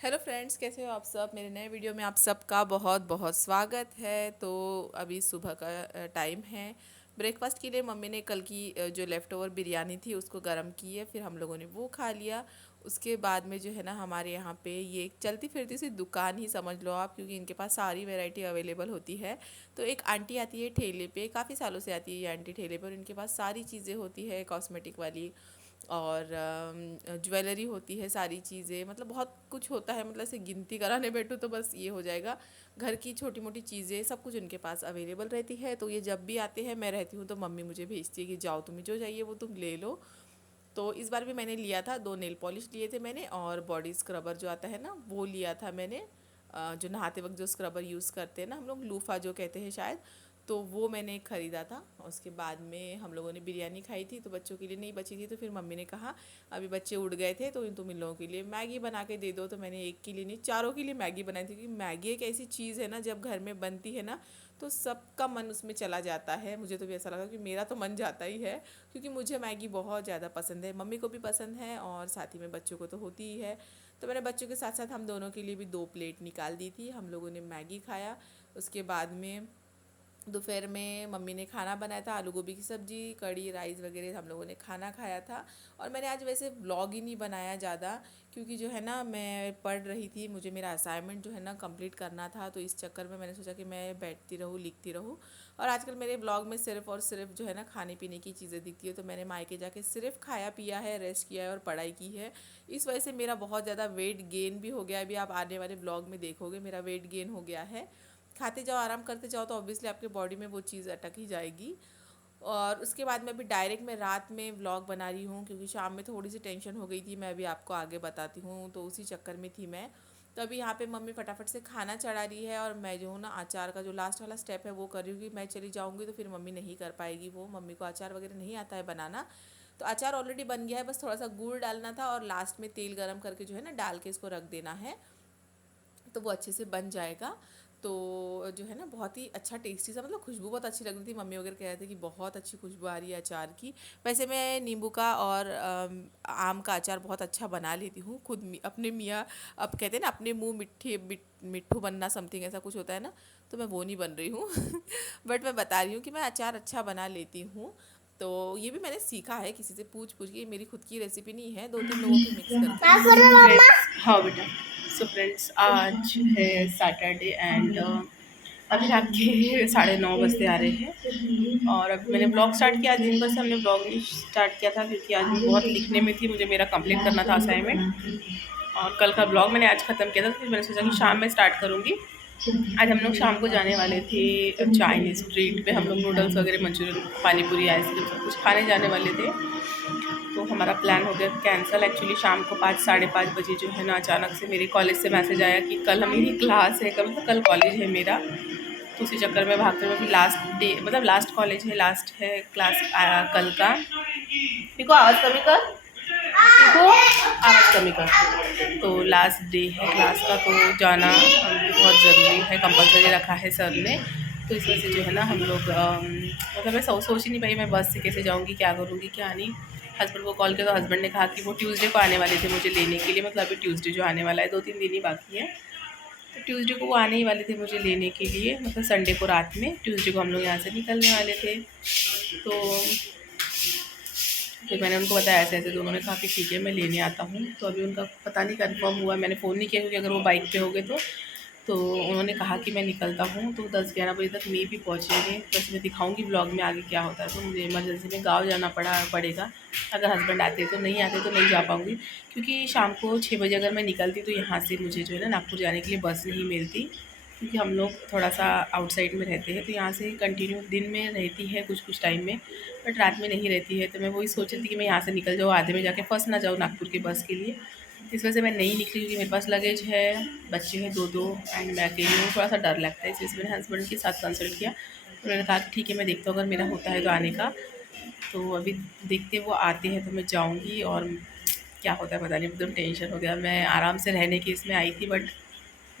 Hello friends, कैसे हो आप सब। मेरे नए वीडियो में आप सबका बहुत बहुत स्वागत है। तो अभी सुबह का टाइम है। ब्रेकफास्ट के लिए मम्मी ने कल की जो लेफ़्ट ओवर बिरयानी थी उसको गर्म की है, फिर हम लोगों ने वो खा लिया। उसके बाद में जो है ना, हमारे यहाँ पे ये एक चलती फिरती सी दुकान ही समझ लो आप, क्योंकि इनके पास सारी वैरायटी अवेलेबल होती है। तो एक आंटी आती है ठेले पे, काफ़ी सालों से आती है ये आंटी ठेले पर। इनके पास सारी चीज़ें होती है कॉस्मेटिक वाली, और ज्वेलरी होती है, सारी चीज़ें, मतलब बहुत कुछ होता है। मतलब ऐसे गिनती कराने बैठो तो बस ये हो जाएगा। घर की छोटी मोटी चीज़ें सब कुछ उनके पास अवेलेबल रहती है। तो ये जब भी आते हैं, मैं रहती हूँ तो मम्मी मुझे भेजती है कि जाओ, तुम्हें जो चाहिए वो तुम ले लो। तो इस बार भी मैंने लिया था, 2 नेल पॉलिश लिए थे मैंने, और बॉडी स्क्रबर जो आता है ना वो लिया था मैंने। जो नहाते वक्त जो स्क्रबर यूज़ करते हैं ना हम लोग, लूफ़ा जो कहते हैं शायद, तो वो मैंने ख़रीदा था। उसके बाद में हम लोगों ने बिरयानी खाई थी, तो बच्चों के लिए नहीं बची थी, तो फिर मम्मी ने कहा अभी बच्चे उड़ गए थे तो तुम इन लोगों के लिए मैगी बना के दे दो। तो मैंने एक के लिए नहीं, चारों के लिए मैगी बनाई थी, क्योंकि मैगी एक ऐसी चीज़ है ना, जब घर में बनती है ना तो सबका मन उसमें चला जाता है। मुझे तो भी ऐसा लगा कि मेरा तो मन जाता ही है, क्योंकि मुझे मैगी बहुत ज़्यादा पसंद है, मम्मी को भी पसंद है और साथ ही में बच्चों को तो होती ही है। तो मैंने बच्चों के साथ साथ हम दोनों के लिए भी 2 प्लेट निकाल दी थी। हम लोगों ने मैगी खाया। उसके बाद में दोपहर में मम्मी ने खाना बनाया था, आलू गोभी की सब्ज़ी, कढ़ी, राइस वगैरह हम लोगों ने खाना खाया था। और मैंने आज वैसे व्लॉग ही नहीं बनाया ज़्यादा, क्योंकि जो है ना मैं पढ़ रही थी, मुझे मेरा असाइनमेंट जो है ना कंप्लीट करना था। तो इस चक्कर में मैंने सोचा कि मैं बैठती रहूँ, लिखती रहूँ। और आजकल मेरे ब्लॉग में सिर्फ़ और सिर्फ जो है ना खाने पीने की चीज़ें दिखती है। तो मैंने मायके जाके सिर्फ खाया पिया है, रेस्ट किया है और पढ़ाई की है। इस वजह से मेरा बहुत ज़्यादा वेट गेन भी हो गया है। अभी आप आने वाले ब्लॉग में देखोगे मेरा वेट गेन हो गया है। खाते जाओ, आराम करते जाओ, तो ऑब्वियसली आपके बॉडी में वो चीज़ अटक ही जाएगी। और उसके बाद मैं अभी डायरेक्ट मैं रात में व्लॉग बना रही हूँ, क्योंकि शाम में थोड़ी सी टेंशन हो गई थी, मैं अभी आपको आगे बताती हूँ। तो उसी चक्कर में थी मैं। तो अभी यहाँ पे मम्मी फटाफट से खाना चढ़ा रही है, और मैं जो हूँ ना अचार का जो लास्ट वाला स्टेप है वो कर रही हूँ, कि मैं चली जाऊँगी तो फिर मम्मी नहीं कर पाएगी। वो मम्मी को अचार वगैरह नहीं आता है बनाना। तो अचार ऑलरेडी बन गया है, बस थोड़ा सा गुड़ डालना था और लास्ट में तेल गरम करके जो है ना डाल के इसको रख देना है, तो वो अच्छे से बन जाएगा। तो जो है ना बहुत ही अच्छा टेस्टी सा, मतलब खुशबू बहुत अच्छी लग रही थी। मम्मी वगैरह कह रहे थे कि बहुत अच्छी खुशबू आ रही है अचार की। वैसे मैं नींबू का और आम का अचार बहुत अच्छा बना लेती हूँ खुद। अपने मियाँ, अब कहते हैं ना अपने मुँह मिट्ठू बनना, समथिंग ऐसा कुछ होता है ना, तो मैं वो नहीं बन रही हूँ। बट मैं बता रही हूँ कि मैं अचार अच्छा बना लेती हूँ। तो ये भी मैंने सीखा है किसी से पूछ पूछ के, मेरी खुद की रेसिपी नहीं है, 2-3 लोगों की मिक्स करके। फ्रेंड्स, हाँ बेटा। सो फ्रेंड्स, आज है सैटरडे एंड अभी रात के 9:30 बजते आ रहे हैं। और अभी मैंने ब्लॉग स्टार्ट किया। दिन भर से हमने ब्लॉग नहीं स्टार्ट किया था, क्योंकि आज मैं बहुत लिखने में थी, मुझे मेरा कंप्लीट करना था असाइनमेंट। और कल का ब्लॉग मैंने आज ख़त्म किया था, तो फिर मैंने सोचा कि शाम में स्टार्ट करूँगी। आज हम लोग शाम को जाने वाले थे चाइनीज़ स्ट्रीट पे। हम लोग नूडल्स वगैरह, मंचूरियन, पानी पूरी, आइसक्रीम सब कुछ खाने जाने वाले थे। तो हमारा प्लान हो गया कैंसिल। एक्चुअली शाम को 5 साढ़े 5 बजे जो है ना अचानक से मेरे कॉलेज से मैसेज आया कि कल मेरी क्लास है, कल तो कल कॉलेज है मेरा। तो उसी चक्कर में भागते हुए, अभी लास्ट डे, मतलब लास्ट कॉलेज है, लास्ट है क्लास कल का। देखो आवाज़ कमी कर, देखो आवाज़ कमी कर। तो लास्ट डे है क्लास का, तो जाना बहुत ज़रूरी है, कंपलसरी रखा है सर ने। तो इस वजह से जो है ना हम लोग मतलब मैं सोच ही नहीं पाई मैं बस से कैसे जाऊँगी, क्या करूँगी क्या नहीं। हस्बैंड को कॉल किया तो हस्बैंड ने कहा कि वो ट्यूसडे को आने वाले थे मुझे लेने के लिए, मतलब अभी ट्यूसडे जो आने वाला है, 2-3 दिन ही बाकी है। तो ट्यूसडे को वो आने ही वाले थे मुझे लेने के लिए, मतलब संडे को रात में। ट्यूसडे को हम लोग यहाँ से निकलने वाले थे। तो फिर मैंने उनको बताया ऐसे ऐसे, तो उन्होंने कहा कि ठीक है मैं लेने आता हूँ। तो अभी उनका पता नहीं कंफर्म हुआ, मैंने फ़ोन नहीं किया, क्योंकि अगर वो बाइक पे हो गए तो उन्होंने कहा कि मैं निकलता हूँ तो 10-11 बजे तक मे भी पहुँचेंगे। बस मैं दिखाऊंगी ब्लॉग में आगे क्या होता है। तो मुझे इमरजेंसी में गाँव जाना पड़ेगा। अगर हस्बैंड आते तो नहीं आते तो नहीं जा पाऊँगी, क्योंकि शाम को 6 बजे अगर मैं निकलती तो यहाँ से मुझे जो है ना नागपुर जाने के लिए बस नहीं मिलती, क्योंकि हम लोग थोड़ा सा आउटसाइड में रहते हैं। तो यहाँ से कंटिन्यू दिन में रहती है कुछ कुछ टाइम में, बट रात में नहीं रहती है। तो मैं वही सोच रही थी कि मैं यहाँ से निकल जाऊँ, आधे में जाके फंस ना जाऊँ नागपुर की बस के लिए। इस वजह से मैं नहीं निकली, क्योंकि मेरे पास लगेज है, बच्चे हैं 2-2 एंड मैं अकेली हूँ, थोड़ा सा डर लगता है। इस वजह से मैंने हस्बैंड के साथ कंसल्ट किया। उन्होंने कहा कि ठीक है मैं देखता हूँ, अगर मेरा होता है तो आने का। तो अभी देखते वो आते हैं तो मैं जाऊँगी, और क्या होता है पता नहीं, एकदम टेंशन हो गया। मैं आराम से रहने की इसमें आई थी, बट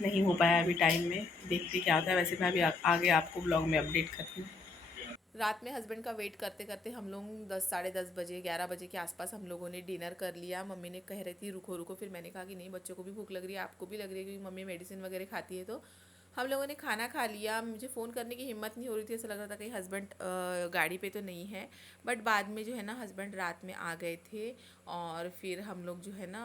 नहीं हो पाया अभी टाइम में। देखते क्या होता है। वैसे मैं अभी आगे आपको ब्लॉग में अपडेट करती हूँ। रात में हस्बैंड का वेट करते करते हम लोग 10 साढ़े 10 बजे 11 बजे के आसपास हम लोगों ने डिनर कर लिया। मम्मी ने कह रही थी रुको रुको, फिर मैंने कहा कि नहीं, बच्चों को भी भूख लग रही है, आपको भी लग रही है, क्योंकि मम्मी मेडिसिन वगैरह खाती है। तो हम लोगों ने खाना खा लिया। मुझे फ़ोन करने की हिम्मत नहीं हो रही थी, ऐसा लग रहा था कहीं हस्बैंड गाड़ी पे तो नहीं है। बट बाद में जो है ना हस्बैंड रात में आ गए थे, और फिर हम लोग जो है ना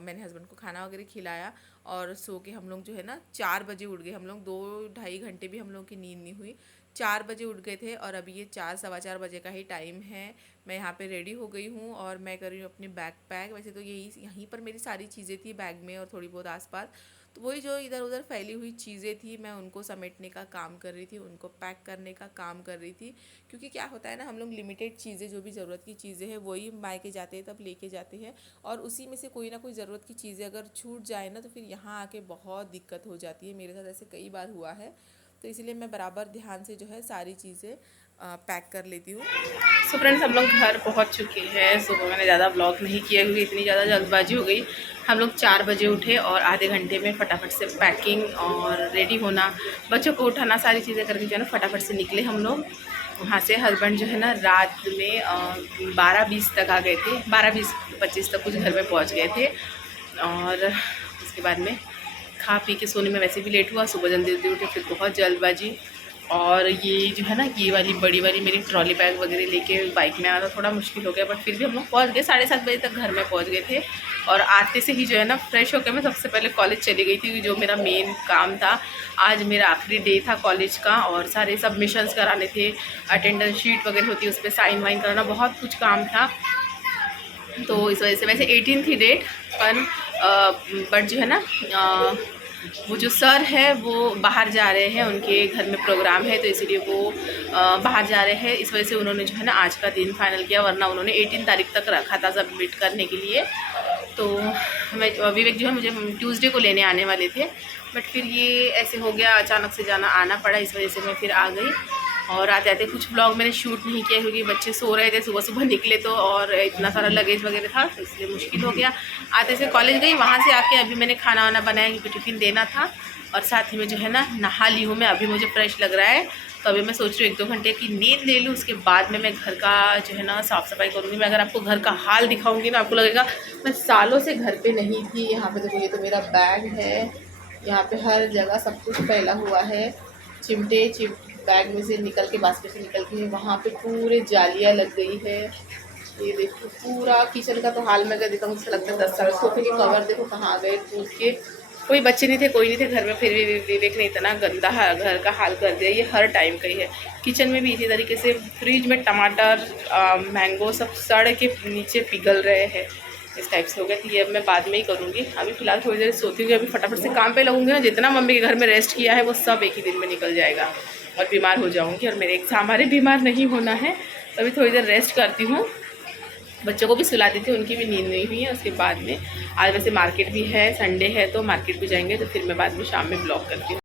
मैंने हस्बैंड को खाना वगैरह खिलाया, और सो के हम लोग जो है ना 4 बजे उठ गए। हम लोग 2 ढाई घंटे भी हम लोग की नींद नहीं हुई, 4 बजे उठ गए थे। और अभी ये 4 सवा 4 बजे का ही टाइम है। मैं यहाँ पे रेडी हो गई हूँ और मैं कर रही हूँ अपनी बैग पैक। वैसे तो यहीं पर मेरी सारी चीज़ें थी बैग में, और थोड़ी बहुत आसपास, तो वही जो इधर उधर फैली हुई चीज़ें थी, मैं उनको समेटने का काम कर रही थी, उनको पैक करने का काम कर रही थी। क्योंकि क्या होता है ना, हम लोग लिमिटेड चीज़ें, जो भी ज़रूरत की चीज़ें हैं वही मायके जाते हैं तब लेके जाते हैं, और उसी में से कोई ना कोई ज़रूरत की चीज़ें अगर छूट जाए ना, तो फिर यहाँ आके बहुत दिक्कत हो जाती है। मेरे साथ ऐसे कई बार हुआ है, तो इसीलिए मैं बराबर ध्यान से जो है सारी चीज़ें पैक कर लेती हूँ। सो फ्रेंड्स, हम लोग घर पहुंच चुके हैं। सुबह मैंने ज़्यादा व्लॉग नहीं किया क्योंकि इतनी ज़्यादा जल्दबाजी हो गई। हम लोग 4 बजे उठे और आधे घंटे में फटाफट से पैकिंग और रेडी होना, बच्चों को उठाना, सारी चीज़ें करके जो है ना फटाफट से निकले हम लोग वहाँ से। हस्बैंड जो है ना रात में 12:20 तक आ गए थे, 12:20-25 तक कुछ घर में पहुँच गए थे। और उसके बाद में खा पी के सोने में वैसे भी लेट हुआ, सुबह जल्दी जल्दी उठे, फिर बहुत जल्दबाजी। और ये जो है ना, ये वाली बड़ी वाली मेरी ट्रॉली बैग वगैरह लेके बाइक में आना थोड़ा मुश्किल हो गया, बट फिर भी हम लोग पहुँच गए। 7:30 बजे तक घर में पहुँच गए थे। और आते से ही जो है ना फ्रेश होकर मैं सबसे पहले कॉलेज चली गई थी, जो मेरा मेन काम था। आज मेरा आखिरी डे था कॉलेज का, और सारे सबमिशंस कराने थे, अटेंडेंस शीट वगैरह होती है उस पर साइन वाइन कराना, बहुत कुछ काम था। तो इस वजह से वैसे 18 थी डेट, पर बट जो है ना वो जो सर है वो बाहर जा रहे हैं, उनके घर में प्रोग्राम है, तो इसीलिए वो बाहर जा रहे हैं। इस वजह से उन्होंने जो है ना आज का दिन फाइनल किया, वरना उन्होंने 18 तारीख तक रखा था सबमिट करने के लिए। तो मैं विवेक जो है मुझे ट्यूसडे को लेने आने वाले थे, बट फिर ये ऐसे हो गया, अचानक से आना पड़ा, इस वजह से मैं फिर आ गई। और आते आते कुछ ब्लॉग मैंने शूट नहीं किया क्योंकि बच्चे सो रहे थे, सुबह सुबह निकले तो, और इतना सारा लगेज वगैरह था, तो इसलिए मुश्किल हो गया। आते से कॉलेज गई, वहाँ से आके अभी मैंने खाना वाना बनाया क्योंकि टिफ़िन देना था, और साथ ही में जो है ना नहा ली हूँ मैं। अभी मुझे फ्रेश लग रहा है, तो अभी मैं सोच रही हूँ 1-2 घंटे की नींद ले लूँ, उसके बाद में मैं घर का जो है ना साफ़ सफाई करूँगी। मैं अगर आपको घर का हाल दिखाऊँगी ना, आपको लगेगा मैं सालों से घर पर नहीं थी। यहाँ पर देखो, ये तो मेरा बैग है, यहाँ पर हर जगह सब कुछ फैला हुआ है, चिमटे बैग में से निकल के, बास्केट से निकल के वहाँ पे पूरे जालियाँ लग गई है। ये देखो पूरा किचन का तो हाल मैं अगर देखा, मुझे लगता है 10 साल। सोफे के कवर देखो कहाँ आ गए टूट के, कोई बच्चे नहीं थे, कोई नहीं थे घर में, फिर भी विवेक ने इतना गंदा घर का हाल कर दिया। ये हर टाइम का ही है। किचन में भी इसी तरीके से, फ्रिज में टमाटर मैंगो सब सड़ के नीचे पिघल रहे हैं, इस टाइप से हो गया। तो ये अब मैं बाद में ही करूँगी, अभी फ़िलहाल थोड़ी देर सोती हूँ, अभी फटाफट से काम पे लगूंगी ना। जितना मम्मी के घर में रेस्ट किया है वो सब एक ही दिन में निकल जाएगा, और बीमार हो जाऊँगी। और मेरे एग्ज़ाम, हमारे बीमार नहीं होना है, तो अभी थोड़ी देर रेस्ट करती हूँ। बच्चों को भी सुला दी थी, उनकी भी नींद नहीं हुई है। उसके बाद में आज वैसे मार्केट भी है, संडे है तो मार्केट भी जाएंगे, तो फिर मैं बाद में शाम में ब्लॉग करती हूँ।